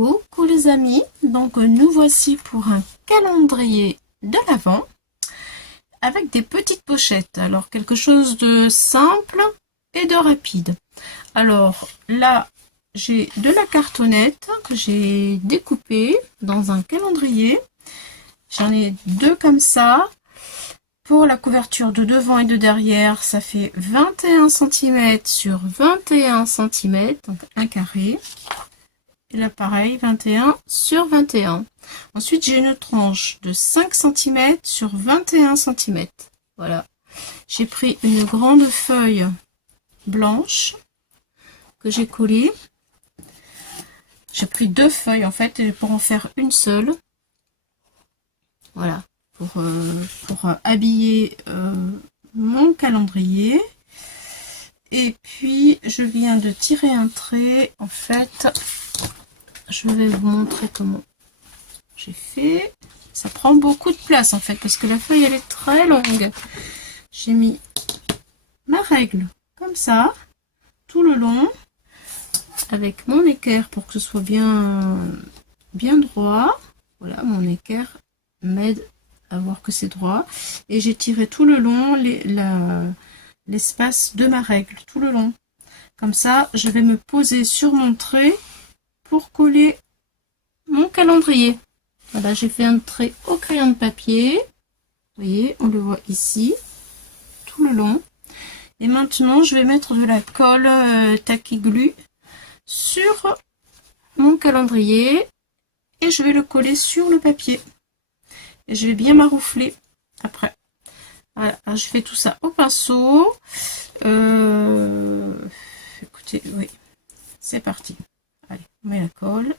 Coucou les amis, donc nous voici pour un calendrier de l'Avent avec des petites pochettes. Alors quelque chose de simple et de rapide. Alors là j'ai de la cartonnette que j'ai découpée dans un calendrier. J'en ai deux comme ça. Pour la couverture de devant et de derrière, ça fait 21 cm sur 21 cm, donc un carré. Et là pareil, 21 sur 21. Ensuite j'ai une tranche de 5 cm sur 21 cm. Voilà. J'ai pris une grande feuille blanche que j'ai collée. J'ai pris deux feuilles en fait pour en faire une seule. Voilà. Pour habiller mon calendrier. Et puis je viens de tirer un trait. En fait, je vais vous montrer comment j'ai fait. Ça prend beaucoup de place en fait parce que la feuille elle est très longue. J'ai mis ma règle comme ça tout le long avec mon équerre pour que ce soit bien droit. Voilà, mon équerre m'aide à voir que c'est droit. Et j'ai tiré tout le long l'espace de ma règle, tout le long. Comme ça, je vais me poser sur mon trait pour coller mon calendrier. Voilà, j'ai fait un trait au crayon de papier. Vous voyez, on le voit ici, tout le long. Et maintenant, je vais mettre de la colle tacky glue sur mon calendrier et je vais le coller sur le papier. Et je vais bien maroufler après. Voilà, je fais tout ça au pinceau. Écoutez, oui, c'est parti. Allez, on met la colle.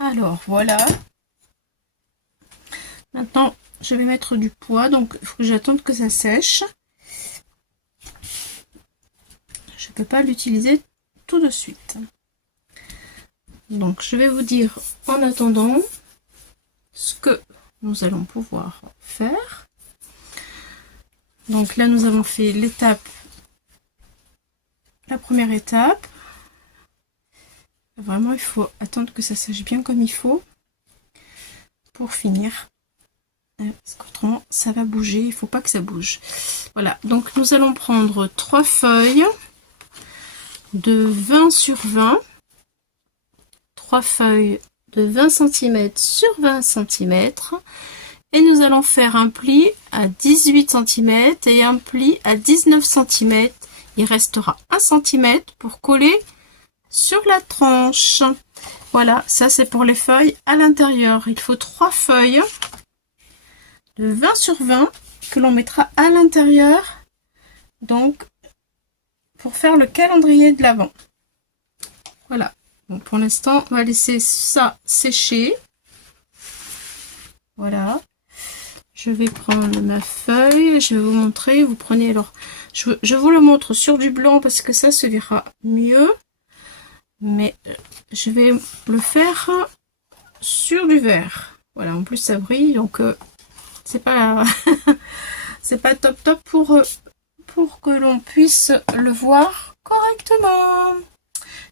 Alors voilà. Maintenant, je vais mettre du poids, donc il faut que j'attende que ça sèche. Je ne peux pas l'utiliser tout de suite. Donc je vais vous dire en attendant ce que nous allons pouvoir faire. Donc là nous avons fait la première étape. Vraiment il faut attendre que ça sèche bien comme il faut pour finir. Parce qu'autrement ça va bouger, il ne faut pas que ça bouge. Voilà, donc nous allons prendre 3 feuilles de 20 sur 20. 3 feuilles de 20 cm sur 20 cm et nous allons faire un pli à 18 cm et un pli à 19 cm. Il restera 1 cm pour coller sur la tranche. Voilà, ça c'est pour les feuilles à l'intérieur. Il faut 3 feuilles de 20 sur 20 que l'on mettra à l'intérieur, donc pour faire le calendrier de l'Avent. Voilà. Bon, pour l'instant, on va laisser ça sécher. Voilà. Je vais prendre ma feuille. Je vais vous montrer. Vous prenez alors. Je vous le montre sur du blanc parce que ça se verra mieux. Mais je vais le faire sur du vert. Voilà. En plus, ça brille. Donc, c'est pas c'est pas top top pour que l'on puisse le voir correctement.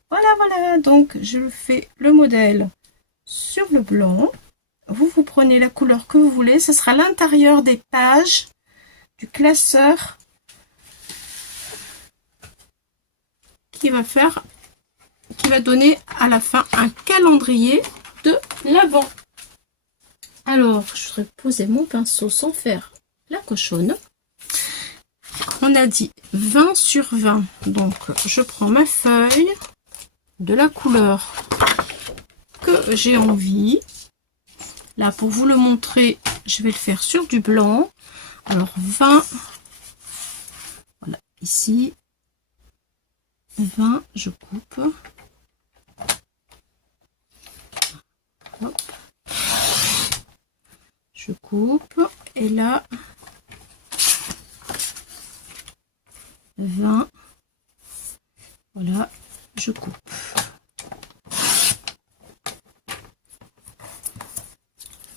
Voilà, voilà, donc je fais le modèle sur le blanc. Vous prenez la couleur que vous voulez, ce sera l'intérieur des pages du classeur qui va donner à la fin un calendrier de l'Avent. Alors, je voudrais poser mon pinceau sans faire la cochonne. On a dit 20 sur 20, donc je prends ma feuille de la couleur que j'ai envie. Là, pour vous le montrer, je vais le faire sur du blanc. Alors 20, voilà, ici 20, je coupe. Hop. Je coupe et là 20, voilà, je coupe.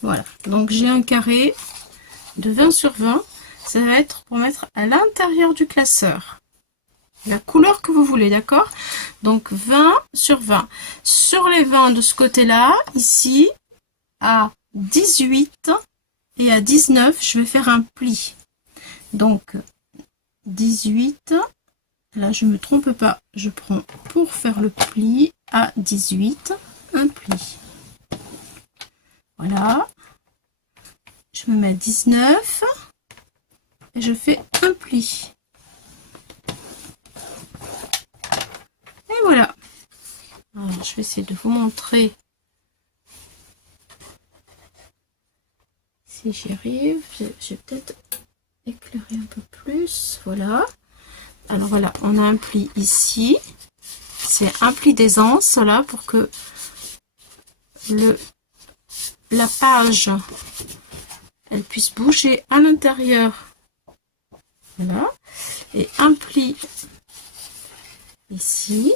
Voilà, donc j'ai un carré de 20 sur 20, ça va être pour mettre à l'intérieur du classeur. La couleur que vous voulez, d'accord? Donc 20 sur 20. Sur les 20 de ce côté-là, ici, à 18 et à 19, je vais faire un pli. Donc 18, là je me trompe pas, je prends pour faire le pli à 18, un pli. Voilà, je me mets à 19 et je fais un pli. Et voilà. Alors, je vais essayer de vous montrer si j'y arrive. Je vais peut-être éclairer un peu plus. Voilà. Alors voilà, on a un pli ici. C'est un pli d'aisance là pour que la page elle puisse bouger à l'intérieur. Voilà. Et un pli ici.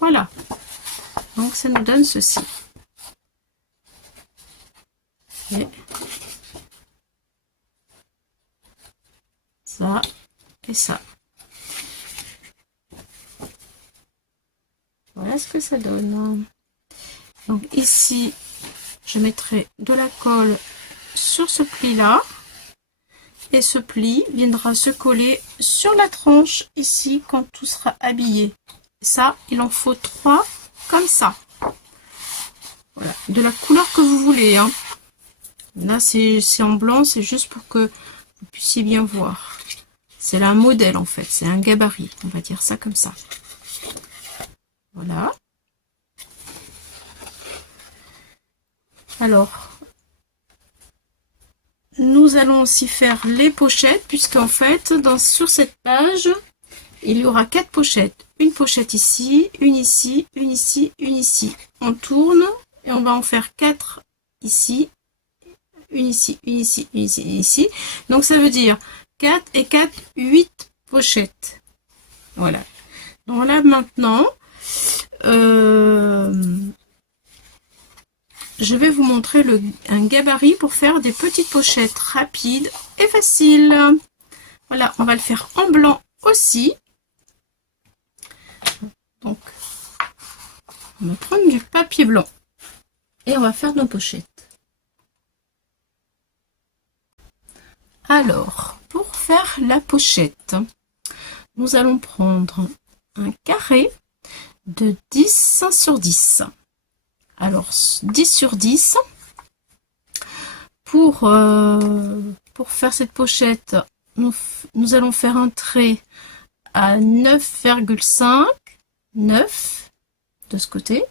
Voilà. Donc ça nous donne ceci. Et ça et ça. Voilà ce que ça donne. Donc ici, je mettrai de la colle sur ce pli-là. Et ce pli viendra se coller sur la tranche ici quand tout sera habillé. Ça, il en faut 3 comme ça. Voilà, de la couleur que vous voulez. Hein. Là, c'est en blanc, c'est juste pour que vous puissiez bien voir. C'est là un modèle en fait, c'est un gabarit. On va dire ça comme ça. Voilà. Alors, nous allons aussi faire les pochettes, puisqu'en fait, sur cette page, il y aura 4 pochettes. Une pochette ici, une ici, une ici, une ici. On tourne et on va en faire 4 ici, une ici, une ici, une ici, une ici. Donc ça veut dire 4 et 4, 8 pochettes. Voilà. Donc là maintenant, je vais vous montrer un gabarit pour faire des petites pochettes rapides et faciles. Voilà, on va le faire en blanc aussi. Donc, on va prendre du papier blanc et on va faire nos pochettes. Alors, pour faire la pochette, nous allons prendre un carré de 10 sur 10. Alors 10 sur 10 pour faire cette pochette, nous allons faire un trait à 9,5, 9 de ce côté,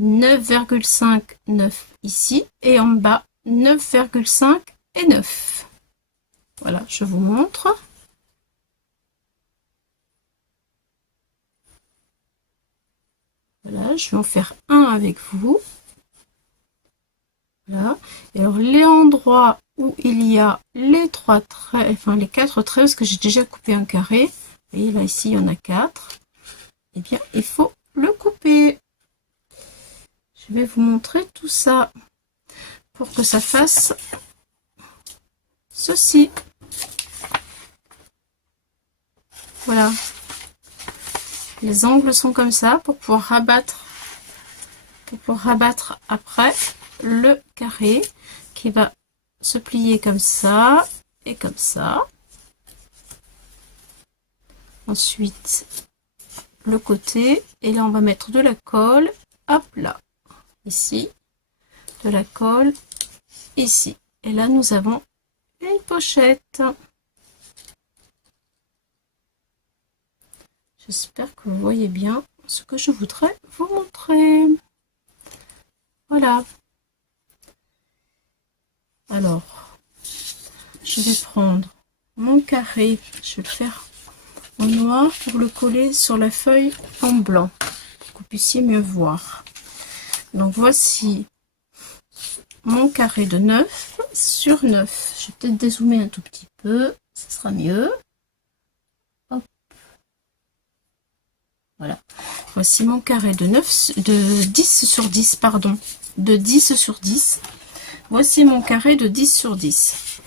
9,5, 9 ici et en bas 9,5 et 9. Voilà, je vous montre. Voilà, je vais en faire un avec vous. Voilà. Et alors, les endroits où il y a les 3 traits, enfin les 4 traits, parce que j'ai déjà coupé un carré. Vous voyez, là, ici, il y en a 4. Eh bien, il faut le couper. Je vais vous montrer tout ça pour que ça fasse ceci. Voilà. Les angles sont comme ça pour pouvoir rabattre après le carré qui va se plier comme ça et comme ça. Ensuite, le côté, et là on va mettre de la colle, hop là, ici, de la colle ici. Et là nous avons une pochette. J'espère que vous voyez bien ce que je voudrais vous montrer. Voilà. Alors, je vais prendre mon carré, je vais le faire en noir pour le coller sur la feuille en blanc, pour que vous puissiez mieux voir. Donc voici mon carré de 9 sur 9. Je vais peut-être dézoomer un tout petit peu, ça sera mieux. Hop. Voilà. Voici mon carré de 10 sur 10, pardon. De 10 sur 10. Voici mon carré de 10 sur 10.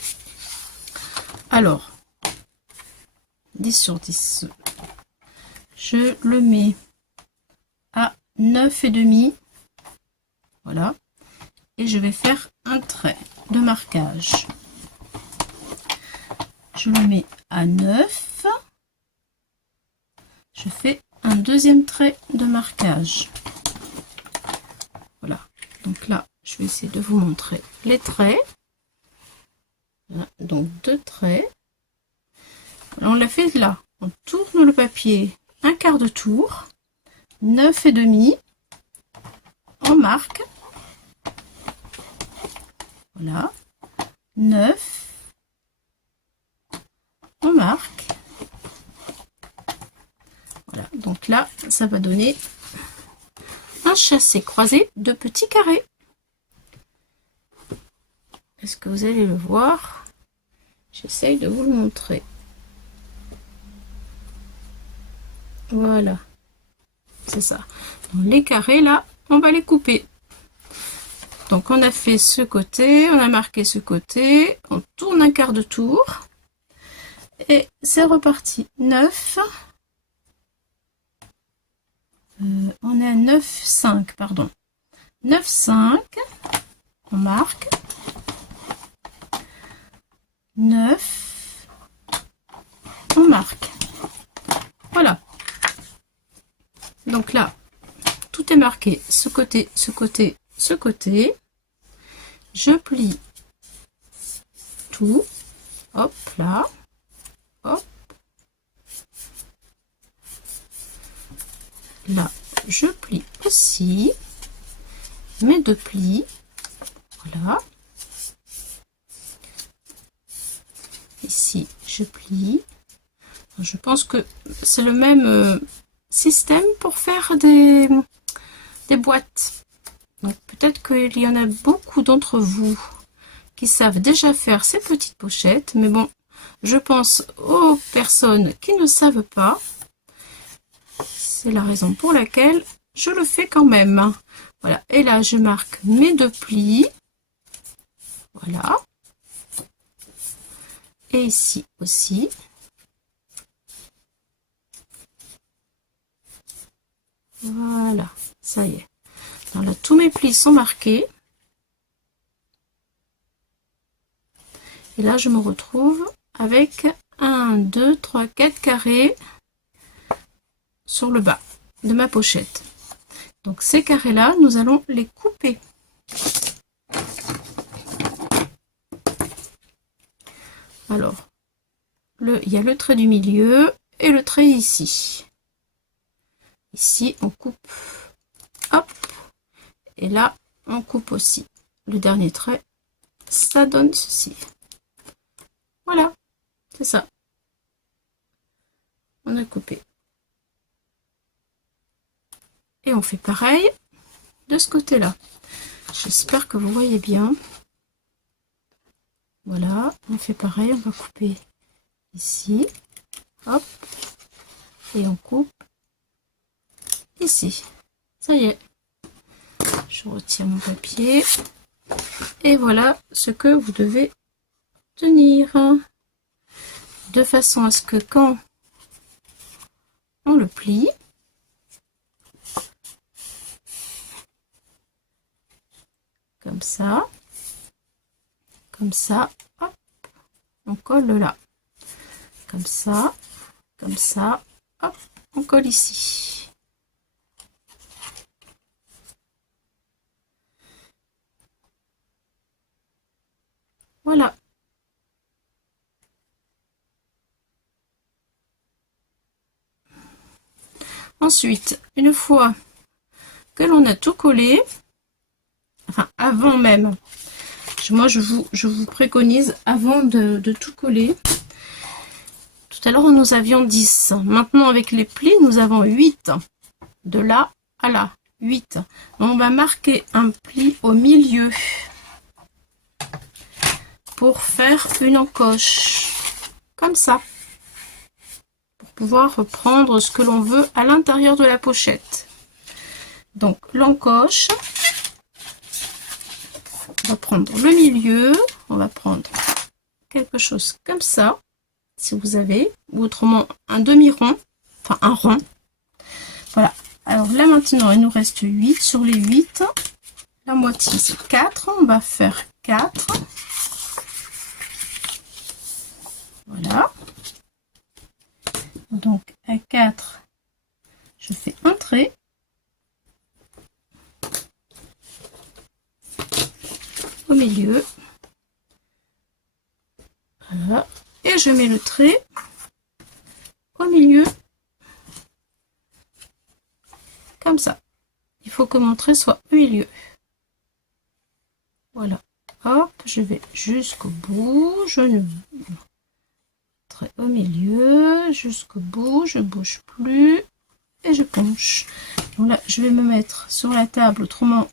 Alors, 10 sur 10. Je le mets à 9,5. Voilà. Et je vais faire un trait de marquage. Je le mets à 9. Je fais un deuxième trait de marquage. Voilà. Donc là, je vais essayer de vous montrer les traits. Voilà. Donc 2 traits. Alors, on l'a fait là. On tourne le papier un quart de tour. 9,5. On marque. Voilà. 9. On marque. Voilà. Donc là, ça va donner un chassé croisé de petits carrés. Est-ce que vous allez le voir? J'essaye de vous le montrer. Voilà. C'est ça. Donc, les carrés, là, on va les couper. Donc, on a fait ce côté, on a marqué ce côté, on tourne un quart de tour. Et c'est reparti. 9. On est à 9,5, pardon. 9,5. On marque. 9. On marque. Voilà. Donc là, tout est marqué. Ce côté, ce côté, ce côté. Je plie tout. Hop là. Hop. Là, je plie aussi. Mes 2 plis. Voilà. Ici, je plie. Je pense que c'est le même système pour faire des boîtes. Donc peut-être qu'il y en a beaucoup d'entre vous qui savent déjà faire ces petites pochettes. Mais bon, je pense aux personnes qui ne savent pas. C'est la raison pour laquelle je le fais quand même. Voilà. Et là, je marque mes 2 plis. Voilà. Et ici aussi. Voilà. Ça y est. Alors là, tous mes plis sont marqués. Et là, je me retrouve avec 1, 2, 3, 4 carrés sur le bas de ma pochette. Donc ces carrés là, nous allons les couper. Alors, il y a le trait du milieu et le trait ici. Ici, on coupe. Hop. Et là, on coupe aussi. Le dernier trait, ça donne ceci. Voilà, c'est ça. On a coupé. Et on fait pareil de ce côté-là. J'espère que vous voyez bien. Voilà, on fait pareil, on va couper ici. Hop. Et on coupe ici. Ça y est. Je retire mon papier. Et voilà ce que vous devez tenir. De façon à ce que quand on le plie, comme ça, hop, on colle là. Comme ça, hop, on colle ici. Voilà. Ensuite, une fois que l'on a tout collé, enfin avant même, moi je vous préconise avant de tout coller. Tout à l'heure nous avions 10. Maintenant avec les plis nous avons 8. De là à là, 8. On va marquer un pli au milieu pour faire une encoche. Comme ça. Pour pouvoir reprendre ce que l'on veut à l'intérieur de la pochette. Donc l'encoche. On va prendre le milieu, on va prendre quelque chose comme ça, si vous avez, ou autrement un demi-rond, enfin un rond. Voilà. Alors là maintenant, il nous reste 8. Sur les 8, la moitié c'est 4. On va faire 4. Voilà. Donc à 4, je fais un trait. Au milieu, voilà, et je mets le trait au milieu comme ça. Il faut que mon trait soit au milieu. Voilà, hop, je vais jusqu'au bout, je ne trait au milieu jusqu'au bout, je ne bouge plus et je penche. Donc là je vais me mettre sur la table, autrement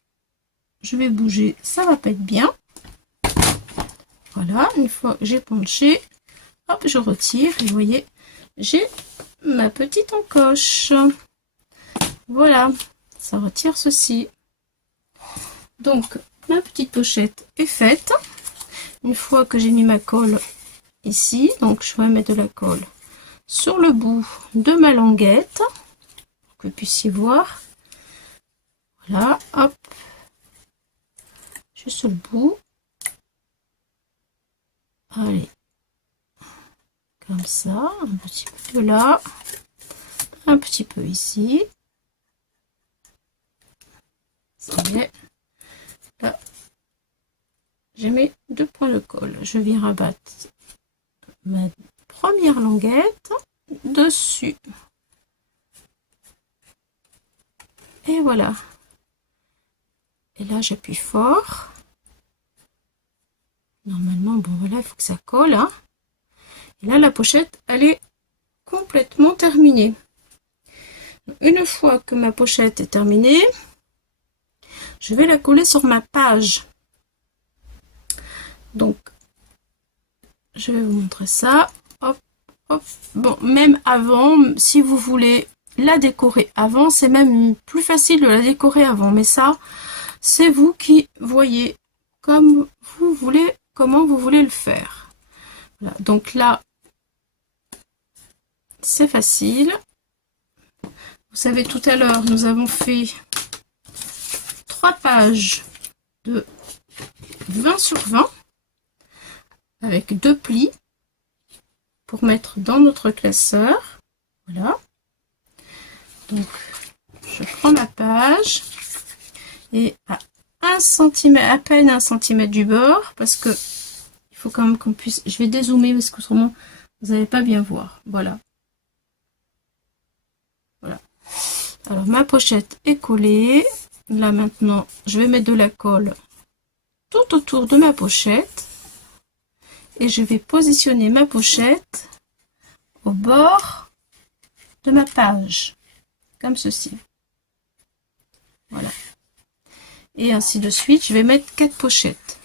je vais bouger, ça va pas être bien. Voilà, une fois que j'ai penché, hop, je retire et vous voyez, j'ai ma petite encoche. Voilà, ça retire ceci. Donc, ma petite pochette est faite. Une fois que j'ai mis ma colle ici, donc je vais mettre de la colle sur le bout de ma languette, pour que vous puissiez voir. Voilà, hop, juste sur le bout. Allez, comme ça, un petit peu là, un petit peu ici. Ça y est, là, j'ai mes 2 points de colle. Je viens rabattre ma première languette dessus. Et voilà. Et là, j'appuie fort. Normalement, bon voilà, il faut que ça colle. Hein. Et là, la pochette, elle est complètement terminée. Une fois que ma pochette est terminée, je vais la coller sur ma page. Donc, je vais vous montrer ça. Hop, hop. Bon, même avant, si vous voulez la décorer avant, c'est même plus facile de la décorer avant. Mais ça, c'est vous qui voyez comme vous voulez, comment vous voulez le faire. Voilà. Donc là, c'est facile. Vous savez, tout à l'heure, nous avons fait 3 pages de 20 sur 20 avec 2 plis pour mettre dans notre classeur. Voilà. Donc, je prends ma page et à 1 cm, à peine 1 cm du bord, parce que il faut quand même qu'on puisse. Je vais dézoomer parce que autrement vous n'allez pas bien voir. Voilà. Voilà. Alors ma pochette est collée. Là maintenant, je vais mettre de la colle tout autour de ma pochette et je vais positionner ma pochette au bord de ma page, comme ceci. Voilà. Et ainsi de suite, je vais mettre 4 pochettes.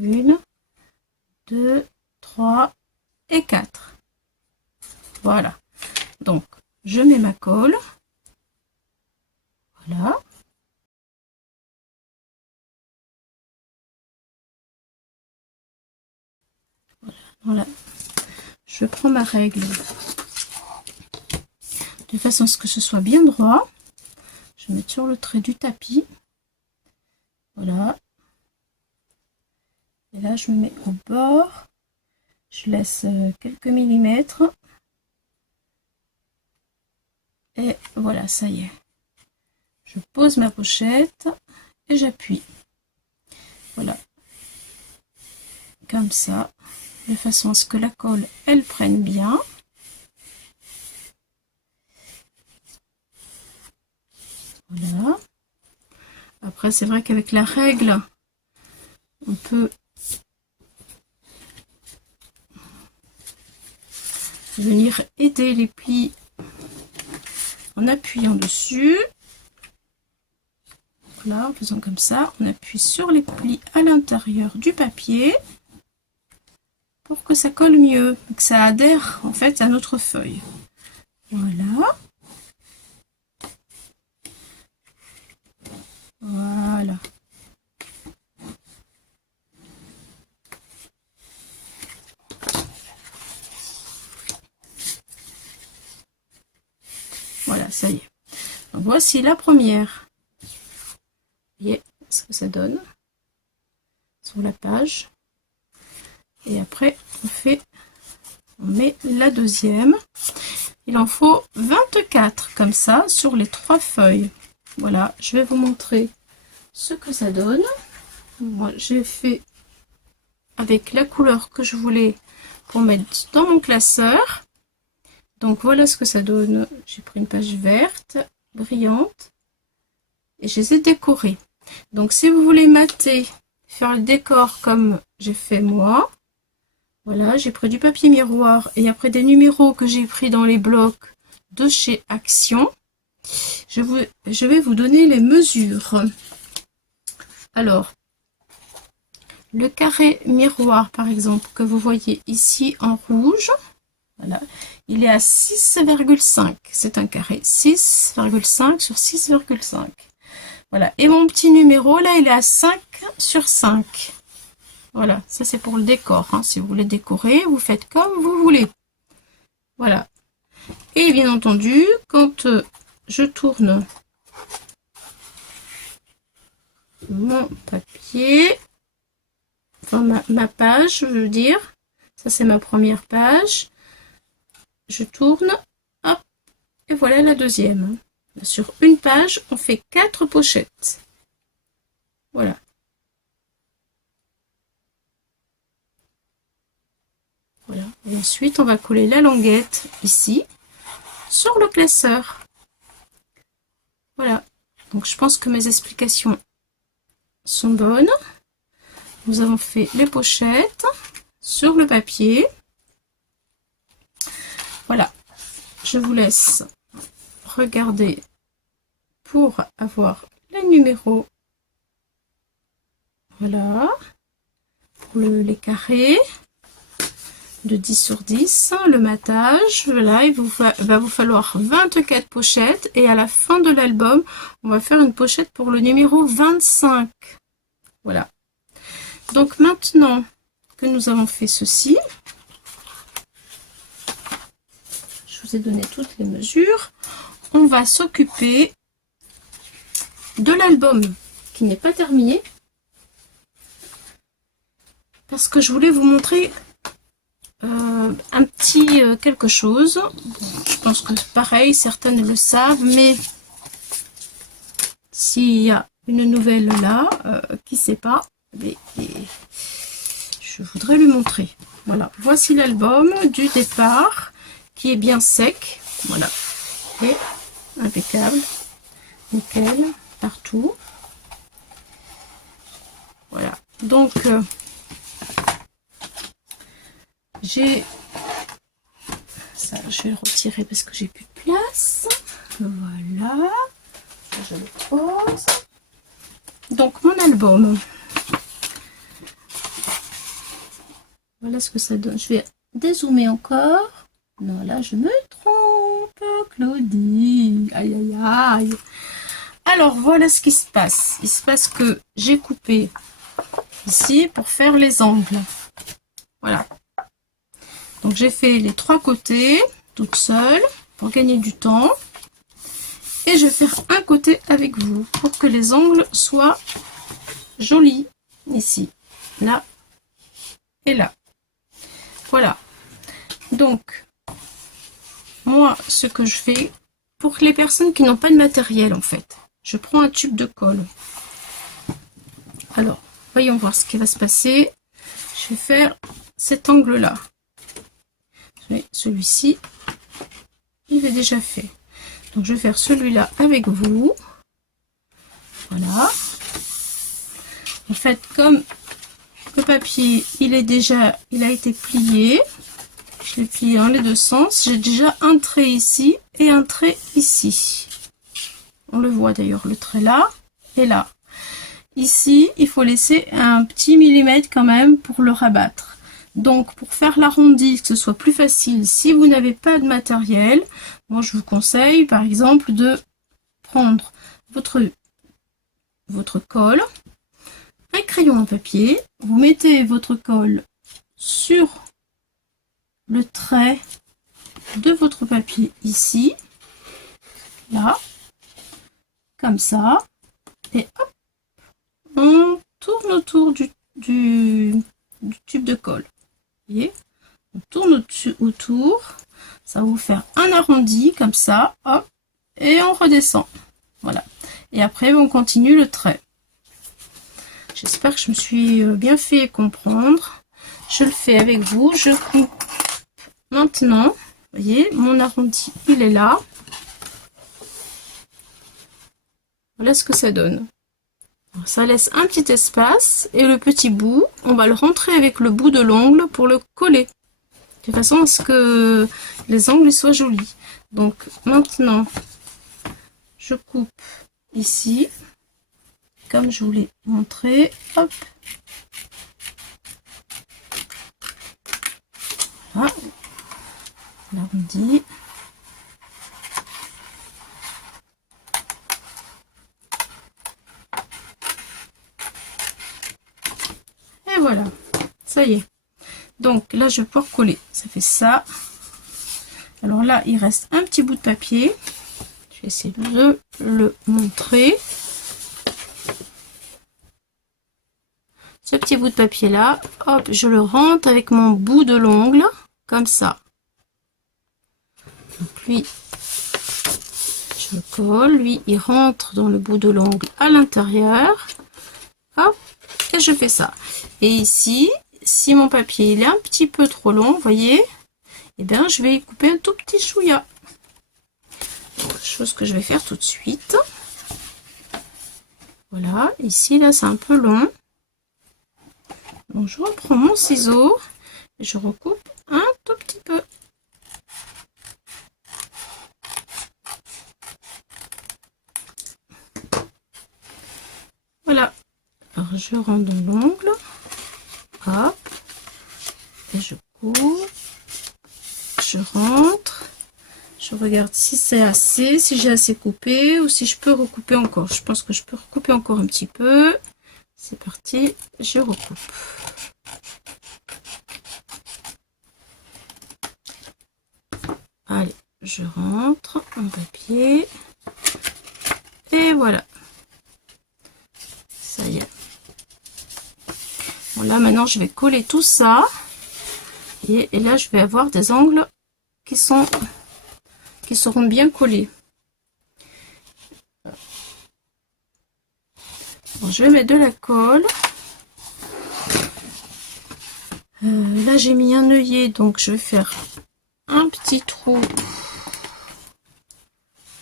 1, 2, 3 et 4. Voilà. Donc, je mets ma colle. Voilà. Voilà. Je prends ma règle de façon à ce que ce soit bien droit. Je vais mettre sur le trait du tapis. Voilà. Et là, je me mets au bord. Je laisse quelques millimètres. Et voilà, ça y est. Je pose ma pochette et j'appuie. Voilà. Comme ça. De façon à ce que la colle, elle prenne bien. Voilà. Après, c'est vrai qu'avec la règle, on peut venir aider les plis en appuyant dessus. Voilà, en faisant comme ça, on appuie sur les plis à l'intérieur du papier pour que ça colle mieux, que ça adhère en fait à notre feuille. Voilà. Voilà. Voilà, ça y est. Donc, voici la première. Vous voyez ce que ça donne sur la page. Et après, on met la deuxième. Il en faut 24 comme ça sur les 3 feuilles. Voilà, je vais vous montrer ce que ça donne. Moi, j'ai fait avec la couleur que je voulais pour mettre dans mon classeur. Donc voilà ce que ça donne. J'ai pris une page verte, brillante, et je les ai décorées. Donc si vous voulez mater, faire le décor comme j'ai fait moi, voilà, j'ai pris du papier miroir et après des numéros que j'ai pris dans les blocs de chez Action, je vais vous donner les mesures. Alors, le carré miroir, par exemple, que vous voyez ici en rouge, voilà, il est à 6,5. C'est un carré 6,5 sur 6,5. Voilà. Et mon petit numéro, là, il est à 5 sur 5. Voilà. Ça, c'est pour le décor. Hein. Si vous voulez décorer, vous faites comme vous voulez. Voilà. Et bien entendu, quand je tourne mon papier, enfin ma page, je veux dire, ça c'est ma première page, je tourne, hop, et voilà la deuxième. Sur une page, on fait 4 pochettes. Voilà. Voilà. Et ensuite, on va coller la languette ici, sur le classeur. Voilà. Donc, je pense que mes explications sont bonnes. Nous avons fait les pochettes sur le papier. Voilà. Je vous laisse regarder pour avoir les numéros. Voilà. Pour les carrés de 10 sur 10, le matage. Voilà, il va vous falloir 24 pochettes et à la fin de l'album, on va faire une pochette pour le numéro 25. Voilà. Donc maintenant que nous avons fait ceci, je vous ai donné toutes les mesures, on va s'occuper de l'album qui n'est pas terminé parce que je voulais vous montrer un petit quelque chose. Je pense que pareil, certaines le savent, mais s'il y a une nouvelle là qui ne sait pas, je voudrais lui montrer. Voilà, voici l'album du départ qui est bien sec. Voilà, et impeccable, nickel partout. Voilà, donc j'ai ça, je vais le retirer parce que j'ai plus de place. Voilà, je le pose. Donc mon album, voilà ce que ça donne. Je vais dézoomer encore. Non, là je me trompe, Claudie. Aïe aïe aïe. Alors voilà ce qui se passe. Il se passe que j'ai coupé ici pour faire les angles. Voilà. Donc j'ai fait les 3 côtés toute seule pour gagner du temps. Et je vais faire un côté avec vous pour que les angles soient jolis. Ici, là et là. Voilà. Donc, moi, ce que je fais, pour les personnes qui n'ont pas de matériel, en fait, je prends un tube de colle. Alors, voyons voir ce qui va se passer. Je vais faire cet angle-là. Celui-ci, il est déjà fait. Donc, je vais faire celui-là avec vous. Voilà. En fait, comme le papier, il a été plié. Je l'ai plié dans les deux sens. J'ai déjà un trait ici et un trait ici. On le voit d'ailleurs, le trait là et là. Ici, il faut laisser un petit millimètre quand même pour le rabattre. Donc, pour faire l'arrondi, que ce soit plus facile, si vous n'avez pas de matériel, moi je vous conseille par exemple de prendre votre colle, un crayon à papier, vous mettez votre colle sur le trait de votre papier ici, là, comme ça, et hop, on tourne autour du tube de colle. Vous voyez, on tourne autour, ça va vous faire un arrondi comme ça, hop, et on redescend. Voilà. Et après, on continue le trait. J'espère que je me suis bien fait comprendre. Je le fais avec vous. Je coupe maintenant. Vous voyez, mon arrondi, il est là. Voilà ce que ça donne. Alors, ça laisse un petit espace. Et le petit bout, on va le rentrer avec le bout de l'ongle pour le coller. De façon à ce que les angles soient jolis. Donc maintenant, je coupe ici, comme je vous l'ai montré, hop, voilà, l'arrondi, et voilà, ça y est. Donc là, je vais pouvoir coller, ça fait ça. Alors là, il reste un petit bout de papier, je vais essayer de le montrer. Ce petit bout de papier là, hop, je le rentre avec mon bout de l'ongle, comme ça. Donc lui, je le colle, lui, il rentre dans le bout de l'ongle à l'intérieur. Hop, et je fais ça. Et ici, si mon papier il est un petit peu trop long, vous voyez, eh bien, je vais y couper un tout petit chouïa. Chose que je vais faire tout de suite. Voilà, ici, là, c'est un peu long. Donc je reprends mon ciseau et je recoupe un tout petit peu. Voilà. Alors je rentre dans l'ongle. Hop. Et je coupe. Je rentre. Je regarde si c'est assez, si j'ai assez coupé ou si je peux recouper encore. Je pense que je peux recouper encore un petit peu. C'est parti, je recoupe. Allez, je rentre en papier. Et voilà. Ça y est. Bon, là, maintenant, je vais coller tout ça. Et là, je vais avoir des angles qui seront bien collés. Bon, je vais mettre de la colle. Là, j'ai mis un œillet, donc je vais faire un petit trou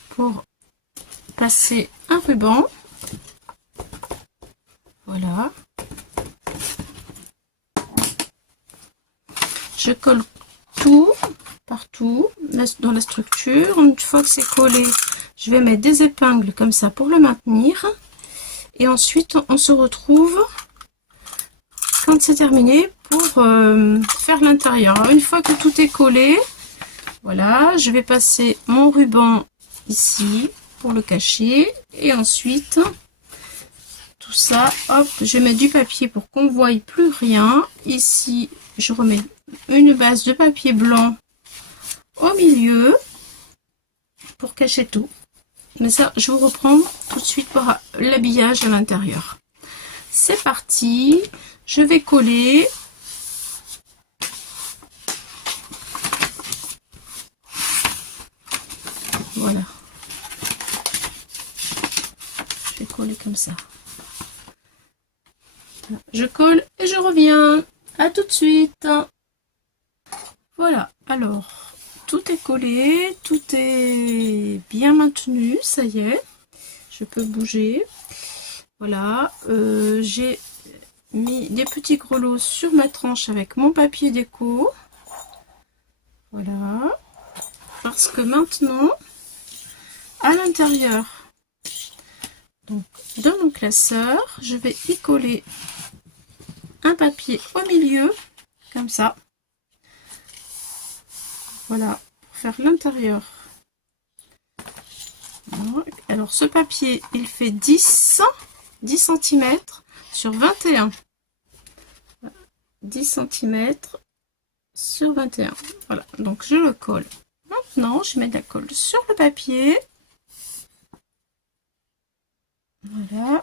pour passer un ruban. Voilà. Je colle tout partout dans la structure. Une fois que c'est collé, je vais mettre des épingles comme ça pour le maintenir. Et ensuite, on se retrouve quand c'est terminé pour faire l'intérieur. Une fois que tout est collé, voilà, je vais passer mon ruban ici pour le cacher. Et ensuite, tout ça, hop, je mets du papier pour qu'on ne voie plus rien. Ici, je remets une base de papier blanc au milieu pour cacher tout. Mais ça, je vous reprends tout de suite pour l'habillage à l'intérieur. C'est parti, je vais coller. Voilà. Je vais coller comme ça. Je colle et je reviens. À tout de suite. Voilà, alors, tout est collé, tout est bien maintenu, ça y est. Je peux bouger. Voilà, j'ai mis des petits grelots sur ma tranche avec mon papier déco. Voilà. Parce que maintenant, à l'intérieur de mon classeur, je vais y coller un papier au milieu, comme ça. Voilà, pour faire l'intérieur. Alors ce papier, il fait 10 cm sur 21. 10 cm sur 21. Voilà, donc je le colle. Maintenant, je mets de la colle sur le papier. Voilà.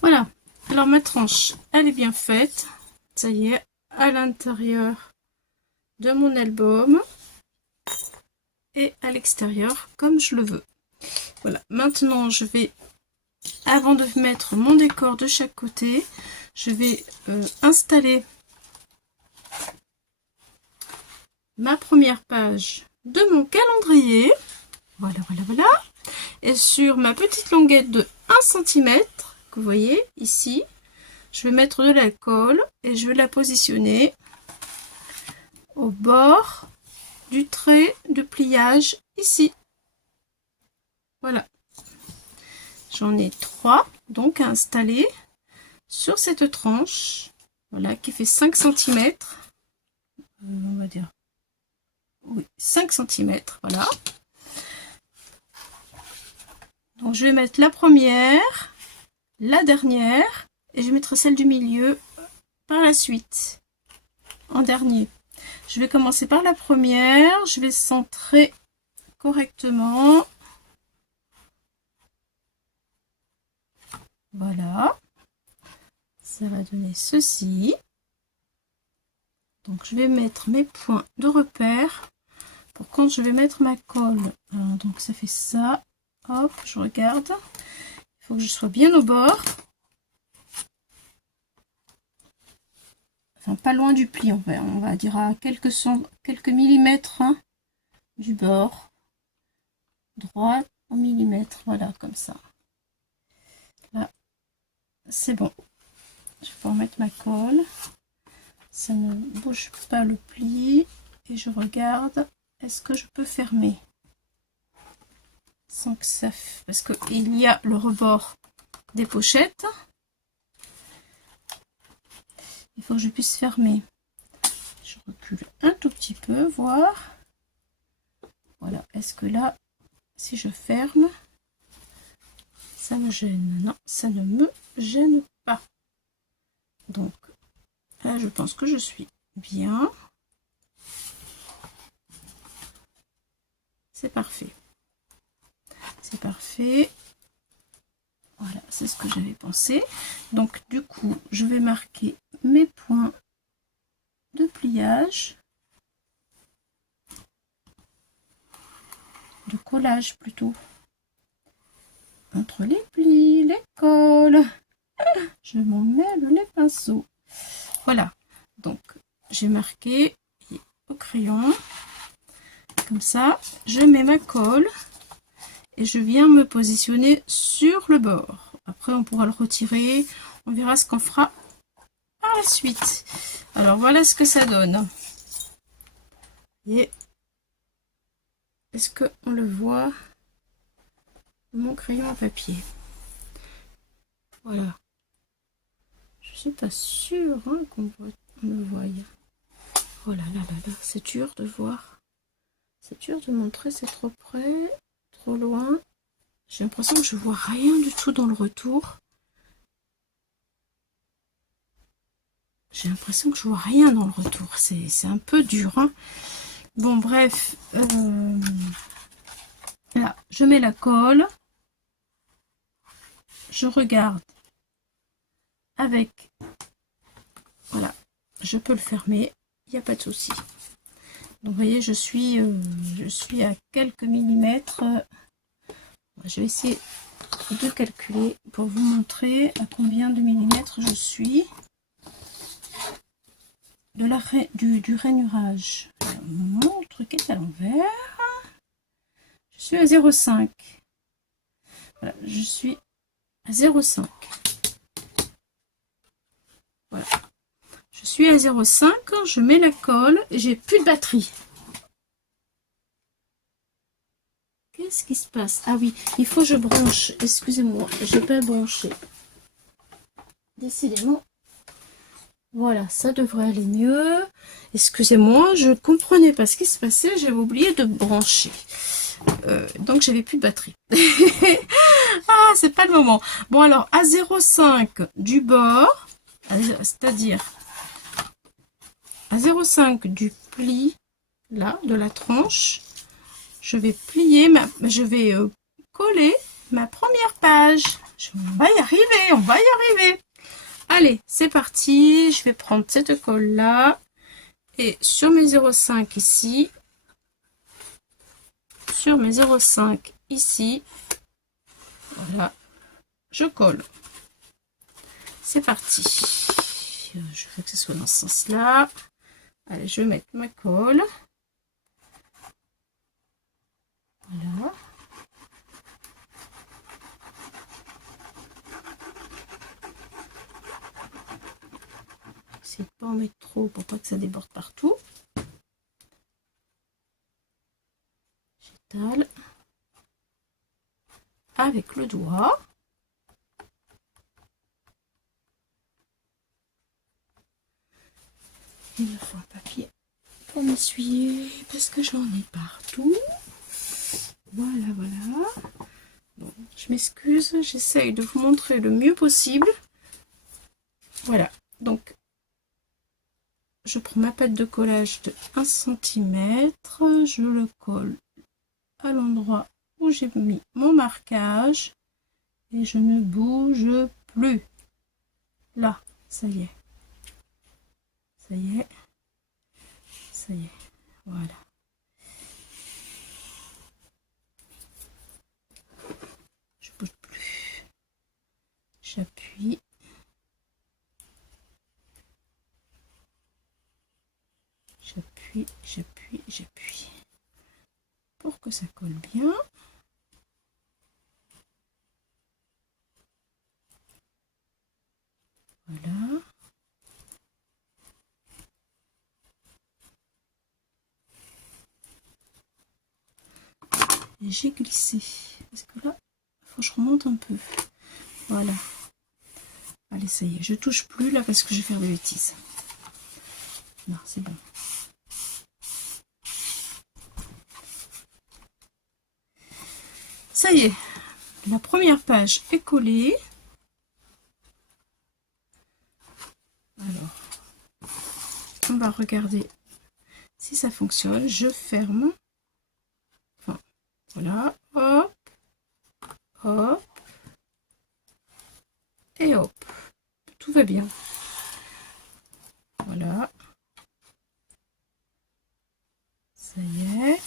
Voilà. Alors ma tranche, elle est bien faite. Ça y est, à l'intérieur de mon album et à l'extérieur comme je le veux. Voilà. Maintenant, je vais, avant de mettre mon décor de chaque côté, je vais installer ma première page de mon calendrier. Voilà, voilà, voilà. Et sur ma petite languette de 1 cm, que vous voyez ici, je vais mettre de la colle et je vais la positionner au bord du trait de pliage ici. Voilà. J'en ai 3 donc à installer sur cette tranche. Voilà, qui fait 5 cm. On va dire. Oui, 5 cm. Voilà. Donc je vais mettre la première, la dernière, et je mettrai celle du milieu par la suite, en dernier. Je vais commencer par la première, je vais centrer correctement. Voilà. Ça va donner ceci. Donc je vais mettre mes points de repère pour quand je vais mettre ma colle. Alors, donc ça fait ça. Hop, je regarde. Il faut que je sois bien au bord. Enfin, pas loin du pli, on va dire à quelques millimètres hein, du bord. Droit au millimètre, voilà, comme ça. Là, c'est bon. Je vais remettre ma colle. Ça ne bouge pas le pli. Et je regarde, est-ce que je peux fermer sans que ça... Parce qu'il y a le rebord des pochettes. Il faut que je puisse fermer. Je recule un tout petit peu, voir. Voilà, est-ce que là, si je ferme, ça me gêne? Non, ça ne me gêne pas. Donc, là, je pense que je suis bien. C'est parfait. C'est parfait. Voilà, c'est ce que j'avais pensé. Donc, du coup, je vais marquer mes points de pliage. De collage plutôt. entre les plis, les cols. Je m'en mêle les pinceaux. Voilà, donc j'ai marqué au crayon. Comme ça, je mets ma colle et je viens me positionner sur le bord. Après, on pourra le retirer. On verra ce qu'on fera par la suite. Alors, voilà ce que ça donne. Et est-ce qu'on le voit? Mon crayon à papier. Voilà. Je suis pas sûre hein, qu'on le voie. Oh là là là là, c'est dur de voir. C'est dur de montrer, c'est trop près, trop loin. J'ai l'impression que je vois rien du tout dans le retour. J'ai l'impression que je vois rien dans le retour. C'est un peu dur. Hein. Bon, bref. Là, je mets la colle. Je regarde avec... Voilà. Je peux le fermer. Il n'y a pas de souci. Donc, vous voyez, je suis à quelques millimètres. Je vais essayer de calculer pour vous montrer à combien de millimètres je suis. Du rainurage. Mon truc est à l'envers. Je suis à 0,5. Voilà, je suis à 0,5. Voilà. Je suis à 0,5. Je mets la colle et j'ai plus de batterie. Qu'est-ce qui se passe? Ah oui, il faut que je branche. Excusez-moi, j'ai pas branché. Décidément. Voilà, ça devrait aller mieux. Excusez-moi, je ne comprenais pas ce qui se passait. J'avais oublié de brancher. Donc, j'avais plus de batterie. Ah, c'est pas le moment. Bon, alors, à 0,5 du bord, c'est-à-dire à 0,5 du pli, là, de la tranche, je vais plier, je vais coller ma première page. On va y arriver, on va y arriver. Allez, c'est parti. Je vais prendre cette colle là et sur mes 0,5 ici, sur mes 0,5 ici, voilà, je colle. C'est parti. Je veux que ce soit dans ce sens là. Allez, je vais mettre ma colle. Voilà. Essayez de pas en mettre trop pour pas que ça déborde partout. J'étale avec le doigt. Il me faut un papier pour m'essuyer parce que j'en ai partout. Voilà, voilà. Bon, je m'excuse, j'essaye de vous montrer le mieux possible. Voilà, donc je prends ma pâte de collage de 1 cm, je le colle à l'endroit où j'ai mis mon marquage et je ne bouge plus. Là, ça y est. Ça y est. Ça y est. Voilà. Je bouge plus. J'appuie. J'appuie, j'appuie, j'appuie. Pour que ça colle bien. Voilà. Et j'ai glissé. Parce que là, il faut que je remonte un peu. Voilà. Allez, ça y est. Je touche plus là parce que je vais faire des bêtises. Non, c'est bon. Ça y est. La première page est collée. Alors, on va regarder si ça fonctionne. Je ferme. Enfin, voilà. Hop. Hop. Et hop. Tout va bien. Voilà. Ça y est.